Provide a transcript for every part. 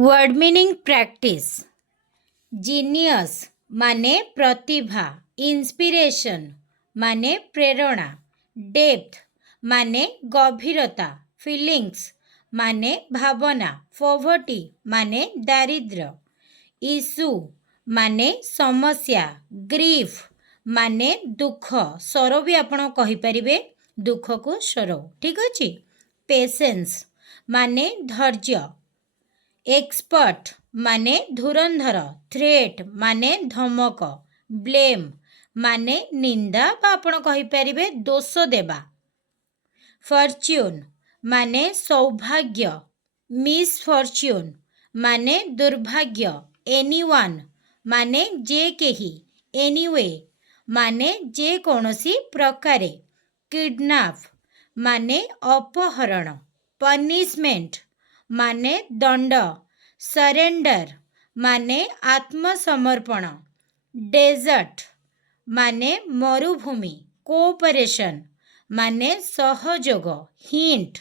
Word meaning practice. Genius माने प्रतिभा, inspiration माने प्रेरणा, depth माने गभीरता, फीलिंग्स माने भावना, पॉवर्टी माने दारिद्र्य, इशू माने समस्या, ग्रीफ माने दुख, सर भी आपण कहिपारिबे दुख को सर, ठीक अछि। पेशेंस माने धैर्य, एक्सपर्ट माने धुरंधर, थ्रेट माने धमक, ब्लेम माने निंदा बा आपण कहिपारिबे दोष देबा, फॉर्च्यून माने सौभाग्य, मिसफॉर्च्यून माने दुर्भाग्य, एनीवन माने जे केही, एनीवे माने जे कोनोसी प्रकारे, किडनैप माने अपहरण, पनिशमेंट माने दंड, सरेंडर माने आत्मसमर्पण, डेजर्ट माने मरुभूमि, कोऑपरेशन माने सहयोग, हिंट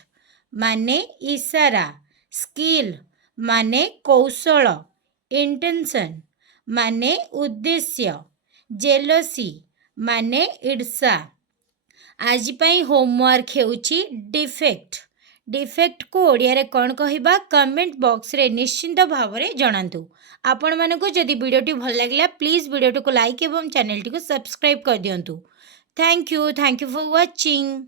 माने इशारा, स्किल माने कौशल, इंटेंशन माने उद्देश्य, जेलसी माने ईर्षा। आज पाई होमवर्क हेउची डिफेक्ट। डिफेक्ट को ओडिया रे कौन कहिबा कमेंट बॉक्स रे निश्चिंत भाव रे जणांतु। आपण मानको जदि वीडियोटी भल लागला प्लीज वीडियोटी को लाइक एवं चैनल टी को सब्सक्राइब कर दियंतु। Thank you for watching.